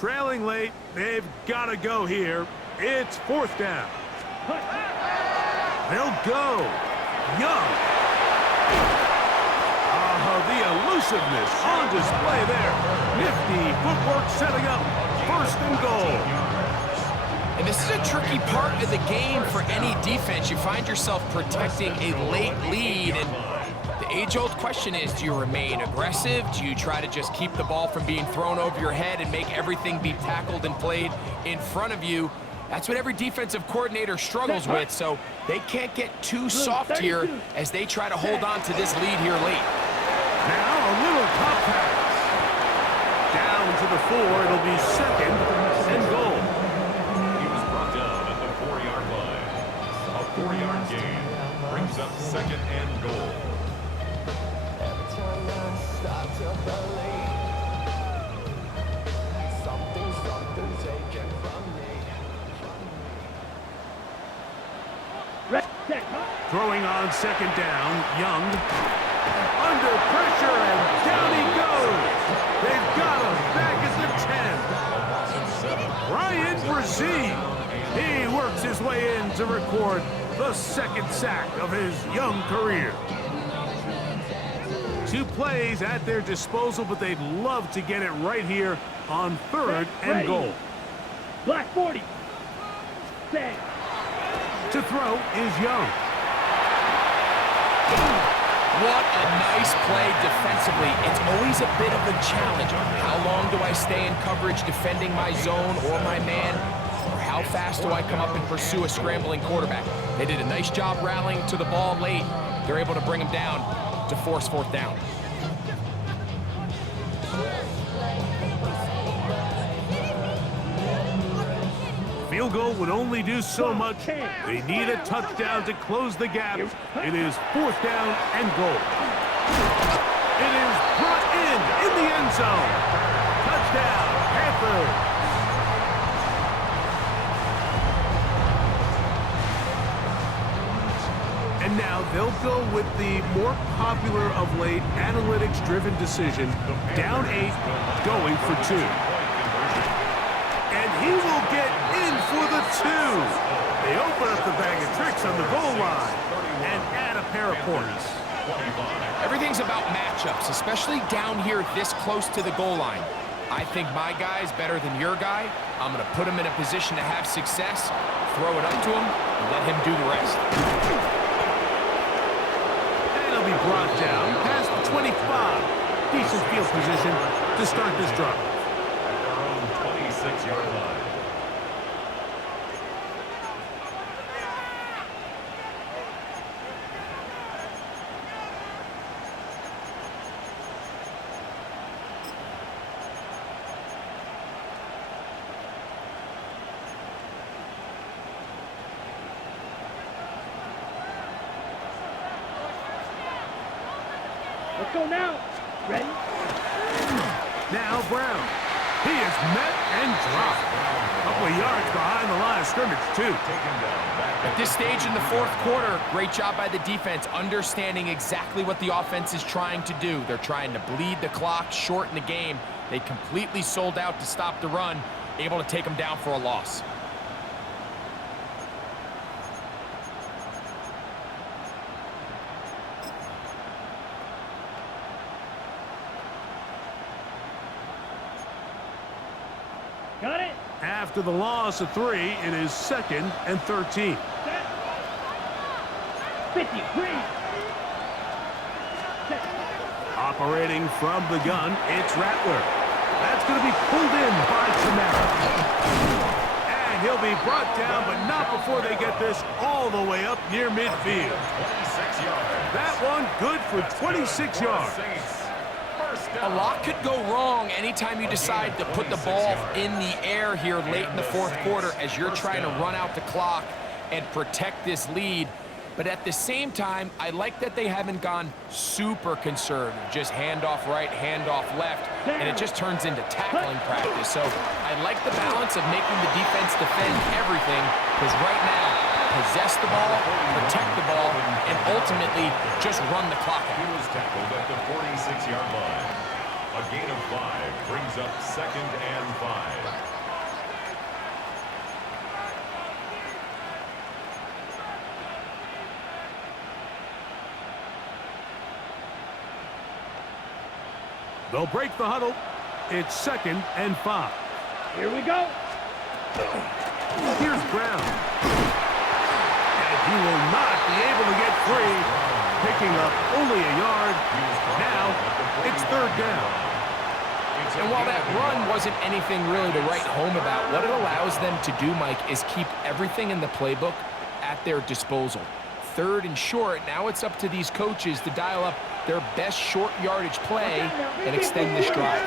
Trailing late, they've got to go here. It's fourth down. They'll go. Young. The elusiveness on display there. Nifty footwork setting up first and goal. And this is a tricky part of the game for any defense. You find yourself protecting a late lead, and the age-old question is, do you remain aggressive? Do you try to just keep the ball from being thrown over your head and make everything be tackled and played in front of you? That's what every defensive coordinator struggles with, so they can't get too soft here as they try to hold on to this lead here late. Now a little pop pass. Down to the 4, it'll be second and goal. He was brought down at the 4-yard line. A 4-yard gain brings up second and goal. Throwing on second down, Young. Under pressure, and down he goes. They've got him back at the 10. Ryan Brzee. He works his way in to record the second sack of his young career. 2 plays at their disposal, but they'd love to get it right here on third and goal. Black 40. Set. To throw is Young. What a nice play defensively. It's always a bit of a challenge. How long do I stay in coverage defending my zone or my man? Or how fast do I come up and pursue a scrambling quarterback? They did a nice job rallying to the ball late. They're able to bring him down to force fourth down. Field goal would only do so much. They need a touchdown to close the gap. It is fourth down and goal. It is brought in the end zone. Touchdown, Panthers. And now they'll go with the more popular of late analytics-driven decision. Down 8, going for 2. And he will get in for the 2. They open up the bag of tricks on the goal line and add a pair of points. Everything's about matchups, especially down here this close to the goal line. I think my guy's better than your guy. I'm going to put him in a position to have success, throw it up to him, and let him do the rest. And he'll be brought down past the 25. Decent field position to start this drive. 26-yard line. Let's go now. Ready? Now Brown. He is met and dropped. A couple of yards behind the line of scrimmage, too. At this stage in the fourth quarter, great job by the defense, understanding exactly what the offense is trying to do. They're trying to bleed the clock, shorten the game. They completely sold out to stop the run, able to take them down for a loss. Got it. After the loss of 3, it is 2nd and 13. 53. Operating from the gun, it's Rattler. That's going to be pulled in by Camara. And he'll be brought down, but not before they get this all the way up near midfield. That one good for 26 yards. A lot could go wrong anytime you decide to put the ball in the air here late in the fourth quarter as you're trying to run out the clock and protect this lead. But at the same time, I like that they haven't gone super conservative, just handoff right, handoff left, and it just turns into tackling practice. So I like the balance of making the defense defend everything, because right now, possess the ball, protect the ball, and ultimately just run the clock out. He was tackled at the 46-yard line. A gain of 5 brings up 2nd and 5. They'll break the huddle. It's 2nd and 5. Here we go. Here's Brown. And he will not be able to get free. Picking up only a yard. Now, it's 3rd down. And while that run wasn't anything really to write home about, what it allows them to do, Mike, is keep everything in the playbook at their disposal. 3rd and short, now it's up to these coaches to dial up their best short yardage play and extend this drive.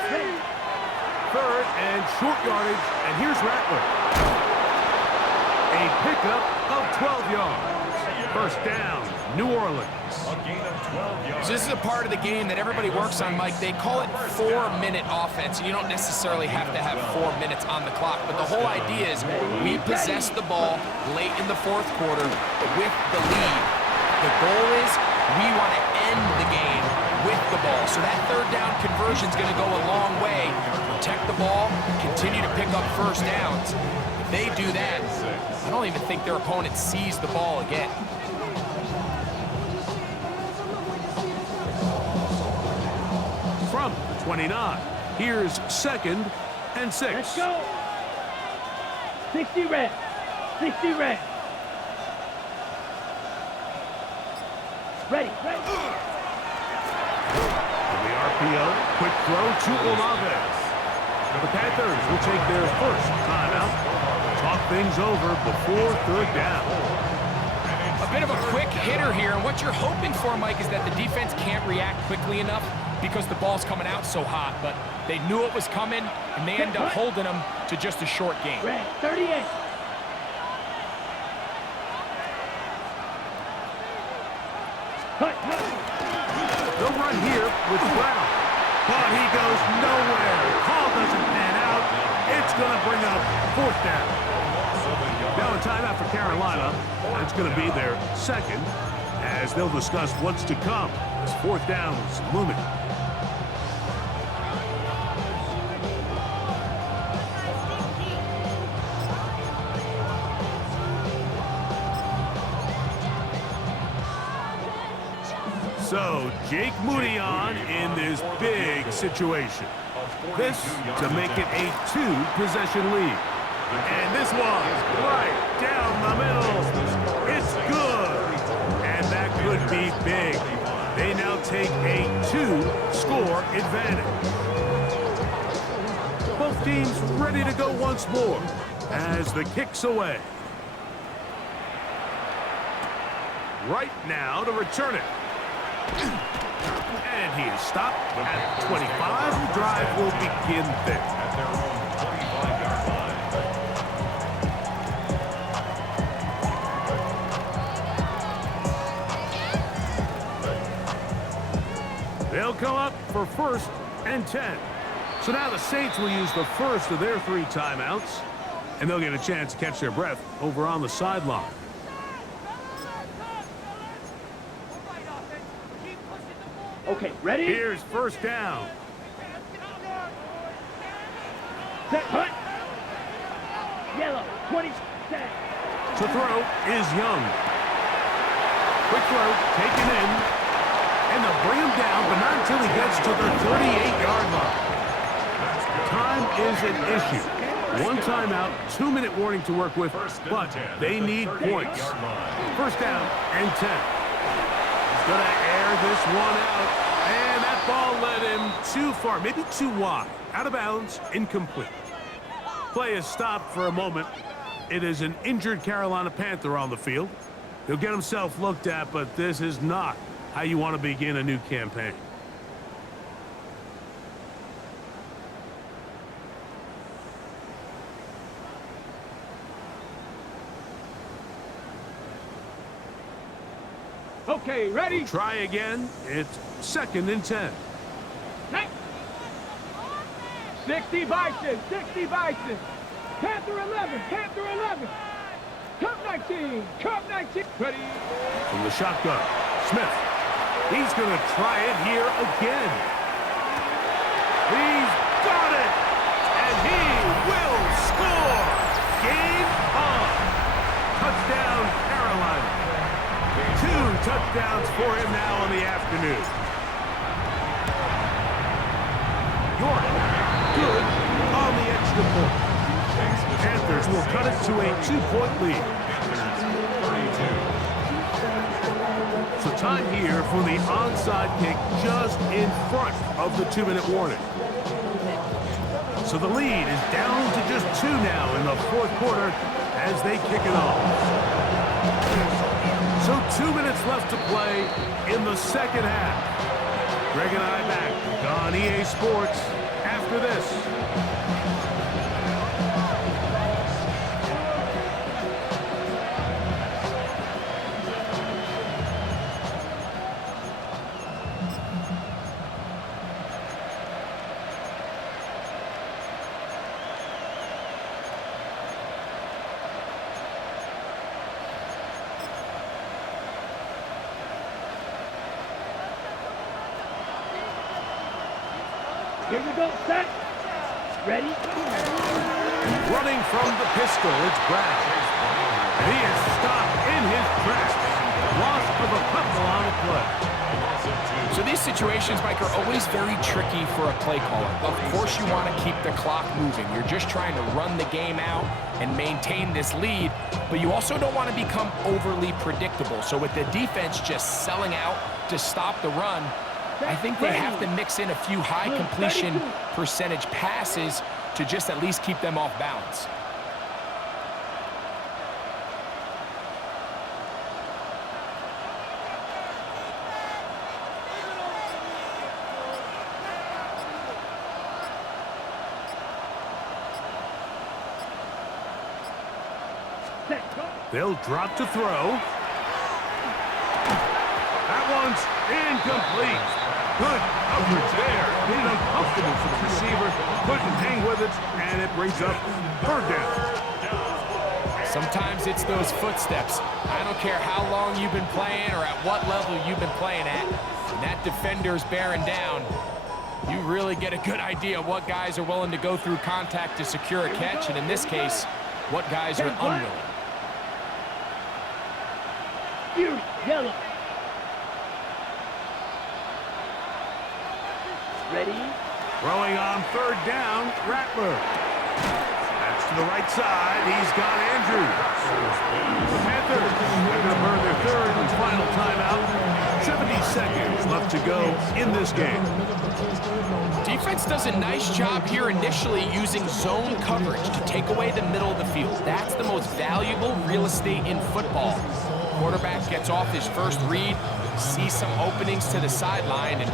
3rd and short yardage, and here's Rattler. A pickup of 12 yards. 1st down, New Orleans. A gain of 12 yards. So this is a part of the game that everybody works on, Mike. They call it 4-minute offense. You don't necessarily have to have 4 minutes on the clock, but the whole idea is we possess the ball late in the fourth quarter with the lead. The goal is we want to end the game with the ball. So that 3rd down conversion is going to go a long way. Protect the ball, continue to pick up 1st downs. If they do that, I don't even think their opponent sees the ball again. From the 29, here's 2nd and 6. Let's go. 60 red. 60 red. Ready. The RPO, quick throw to Olave. The Panthers will take their 1st timeout. Talk things over before 3rd down. A bit of a quick hitter here, and what you're hoping for, Mike, is that the defense can't react quickly enough because the ball's coming out so hot, but they knew it was coming, and they end up holding them to just a short game. Red. 38. They'll run here with Brown. But he goes nowhere. Call doesn't pan out. It's going to bring up 4th down. Now a timeout for Carolina. It's going to be their 2nd as they'll discuss what's to come as 4th down is looming. So, Jake Moody on in this big situation. This to make it a 2-possession lead. And this one, right down the middle. It's good. And that could be big. They now take a 2-score advantage. Both teams ready to go once more as the kick's away. Right now to return it. And he is stopped at 25. The drive will begin there. At their own 25-yard line. They'll come up for 1st and 10. So now the Saints will use the first of their 3 timeouts, and they'll get a chance to catch their breath over on the sideline. Okay, ready? Here's first down. Set, punt. Yellow, 20, set. To throw is Young. Quick throw, taken in, and they'll bring him down, but not until he gets to the 38-yard line. Time is an issue. 1 timeout, 2-minute warning to work with, but they need points. First down and 10. He's going to air this one out, and that ball led him too far, maybe too wide. Out of bounds, incomplete. Play is stopped for a moment. It is an injured Carolina Panther on the field. He'll get himself looked at, but this is not how you want to begin a new campaign. Okay, ready? Try again. It's 2nd and 10. 60 Bison, 60 Bison. Panther 11, Panther 11. Cup 19, Cup 19. Ready? From the shotgun, Smith. He's going to try it here again. He's got it! And he will score! Game on! Touchdown, Carolina. 2 touchdowns for him now in the afternoon. York, good on the extra point. Panthers will cut it to a 2-point lead. So time here for the onside kick just in front of the 2-minute warning. So the lead is down to just 2 now in the 4th quarter as they kick it off. So 2 minutes left to play in the 2nd half. Greg and I back on EA Sports after this. Here we go, set. Ready? Running from the pistol, it's Brown. And he is stopped in his tracks. Loss of a couple on the play. So these situations, Mike, are always very tricky for a play caller. Of course you want to keep the clock moving. You're just trying to run the game out and maintain this lead, but you also don't want to become overly predictable. So with the defense just selling out to stop the run, I think they have to mix in a few high completion percentage passes to just at least keep them off balance. They'll drop to throw. That one's incomplete. Good coverage there. Made it uncomfortable for the receiver. Couldn't hang with it, and it brings up 3rd down. Sometimes it's those footsteps. I don't care how long you've been playing or at what level you've been playing at. When that defender's bearing down, you really get a good idea of what guys are willing to go through contact to secure a catch, and in this case, what guys are unwilling. Fury, yellow. Ready? Throwing on 3rd down, Rattler. That's to the right side. He's got Andrews. The Panthers are going to burn their 3rd and final timeout. 70 seconds left to go in this game. Defense does a nice job here initially using zone coverage to take away the middle of the field. That's the most valuable real estate in football. Quarterback gets off his first read, sees some openings to the sideline, and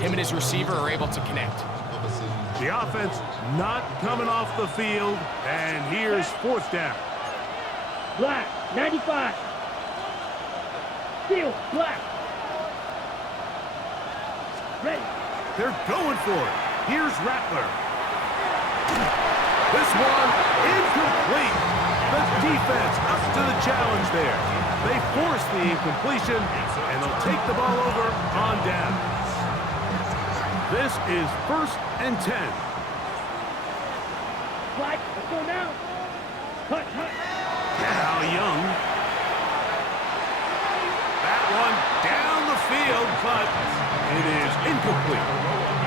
him and his receiver are able to connect. The offense not coming off the field, and here's 4th down. Black, 95. Steel, black. Ready. They're going for it. Here's Rattler. This one incomplete. The defense up to the challenge there. They force the incompletion, and they'll take the ball over on down. This is 1st and 10. Flag, let's go now. Hut. Now Young. That one down the field, but it is incomplete.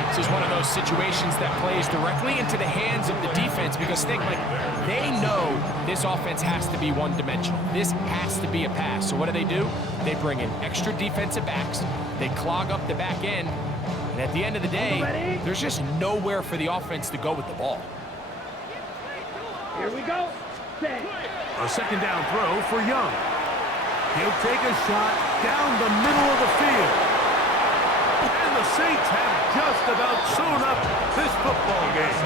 This is one of those situations that plays directly into the hands of the defense because think, like, they know this offense has to be one-dimensional. This has to be a pass. So what do? They bring in extra defensive backs. They clog up the back end. And at the end of the day, there's just nowhere for the offense to go with the ball. Here we go. Set. A 2nd down throw for Young. He'll take a shot down the middle of the field. And the Saints have just about sewn up this football game.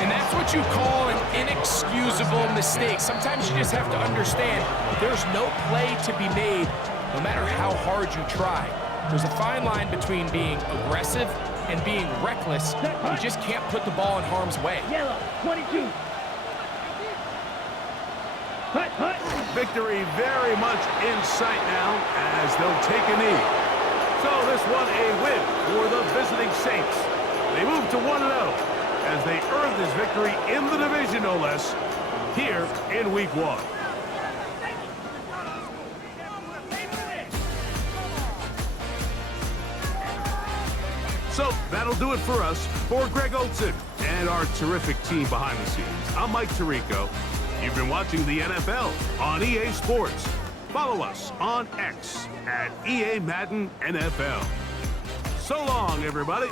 And that's what you call an inexcusable mistake. Sometimes you just have to understand there's no play to be made no matter how hard you try. There's a fine line between being aggressive and being reckless. You just can't put the ball in harm's way. Yellow, 22. Hut. Victory very much in sight now as they'll take a knee. So this one a win for the visiting Saints. They move to 1-0 as they earn this victory in the division, no less, here in Week 1. So that'll do it for us. For Greg Olson and our terrific team behind the scenes, I'm Mike Tirico. You've been watching the NFL on EA Sports. Follow us on X at EA Madden NFL. So long, everybody.